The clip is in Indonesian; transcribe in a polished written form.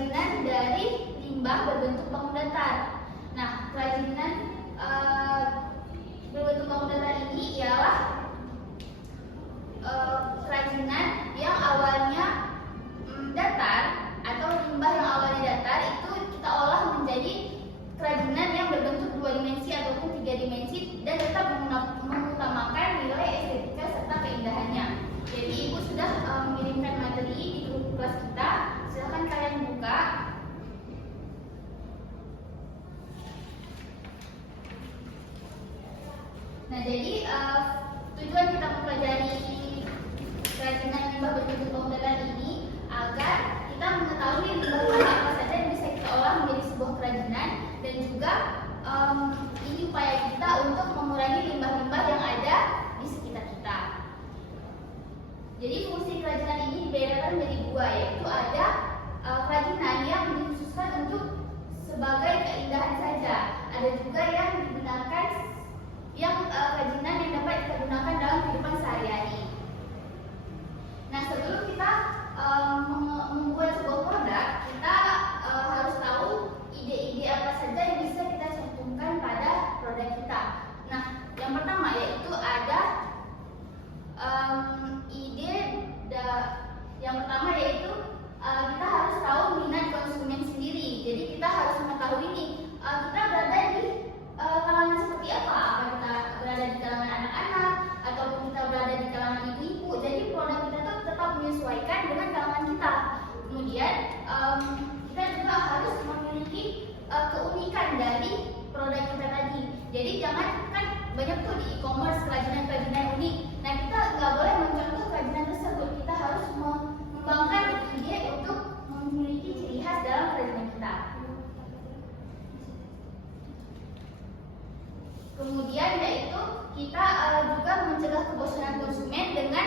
kerajinan dari limbah berbentuk bangun datar. Nah, kerajinan berbentuk bangun datar ini ialah kerajinan yang awalnya datar atau limbah yang awalnya datar itu kita olah menjadi kerajinan yang berbentuk 2 dimensi ataupun 3 dimensi dan tetap mengutamakan nilai estetika serta keindahannya. Jadi Ibu sudah mengirimkan materi di grup kelas kita. Silahkan kalian buka. Nah, jadi tujuan kita mempelajari kerajinan limbah berbentuk bangun datar ini agar kita mengetahui limbah apa saja yang bisa kita olah menjadi sebuah kerajinan, dan juga ini upaya kita untuk mengurangi limbah-limbah yang ada di sekitar kita. Jadi fungsi kerajinan ini dibedakan menjadi 2, yaitu ada kerajinan yang dikhususkan untuk sebagai keindahan saja, ada juga yang digunakan kerajinan yang dapat kita gunakan dalam kehidupan sehari-hari. Nah, sebelum kita membuat sebuah produk, kita harus tahu ide-ide apa saja yang bisa kita cantumkan pada produk kita. Nah, yang pertama yaitu ada yang pertama yaitu kita harus tahu minat konsumen sendiri. Jadi kita harus mengetahui nih kita berada di kalangan seperti apa kita berada di kalangan anak-anak ataupun kita berada di kalangan ibu-ibu. Jadi produk kita tuh tetap menyesuaikan dengan kalangan kita. Kemudian kita juga harus memiliki keunikan dari produk kita tadi. Jadi jangan, kan banyak tuh di e-commerce kerajinan-kerajinan unik. Nah, kita nggak boleh mencontoh kerajinan tersebut. Kita harus mengembangkan ide untuk memiliki ciri khas dalam kerajinan kita. Kemudian yaitu kita juga mencegah kebosanan konsumen dengan